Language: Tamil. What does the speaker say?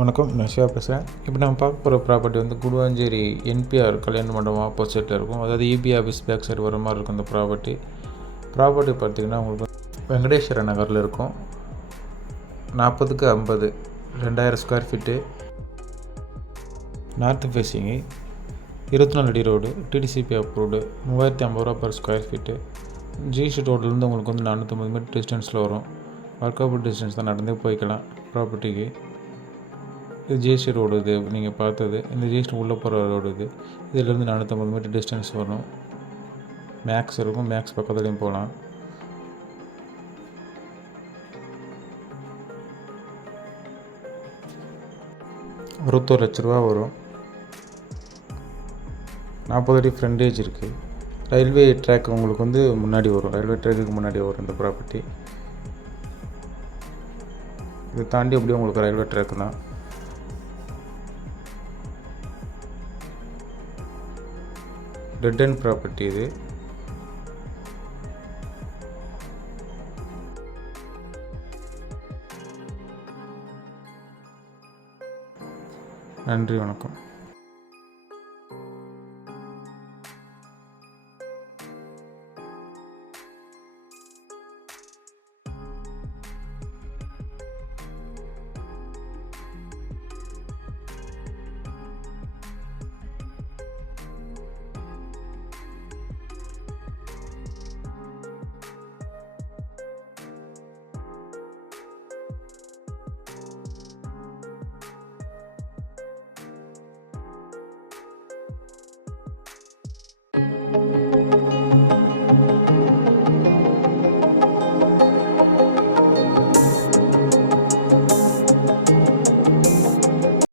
வணக்கம், நான் சிவா பேசுகிறேன். இப்போ நம்ம பார்க்க போகிற ப்ராப்பர்ட்டி வந்து குடுவாஞ்சேரி என்பிஆர் கல்யாண மண்டபம் ஆப்போசிட்டில் இருக்கும். அதாவது இபி ஆஃபீஸ் பேக் சைடு வர மாதிரி இருக்கும். இந்த ப்ராப்பர்ட்டி பார்த்திங்கன்னா உங்களுக்கு வெங்கடேஸ்வர நகரில் இருக்கும். 40க்கு 50 2000 ஸ்கொயர் ஃபீட்டு, நார்த்து ஃபேஸிங்கு, 24 அடி ரோடு, டிடிசிபி அப்ரூவ்டு, 3050 ரூபா பர் ஸ்கொயர் ஃபீட்டு. ஜிசி ரோட்லேருந்து உங்களுக்கு வந்து 450 மீட்டர் டிஸ்டன்ஸில் வரும். ஒர்க்கபிள் டிஸ்டன்ஸ் தான், நடந்தே போய்க்கலாம் ப்ராப்பர்ட்டிக்கு. இது ஜிஎஸ்டி ரோடு, இது நீங்கள் பார்த்தது. இந்த ஜிஎஸ்டி உள்ளே போகிற ரோடு இது. இதிலேருந்து 450 மீட்டர் டிஸ்டன்ஸ் வரும். மேக்ஸ் இருக்கும், மேக்ஸ் பக்கத்துலேயும் போகலாம். ₹61 லட்ச வரும். 40 அடி ஃப்ரண்டேஜ் இருக்குது. ரயில்வே ட்ராக் உங்களுக்கு வந்து முன்னாடி வரும். ரயில்வே ட்ராக்குக்கு முன்னாடி வரும் இந்த ப்ராப்பர்ட்டி. இதை தாண்டி அப்படியே உங்களுக்கு ரயில்வே ட்ராக் தான். டெட் அண்ட் ப்ராப்பர்ட்டி இது. நன்றி, வணக்கம்.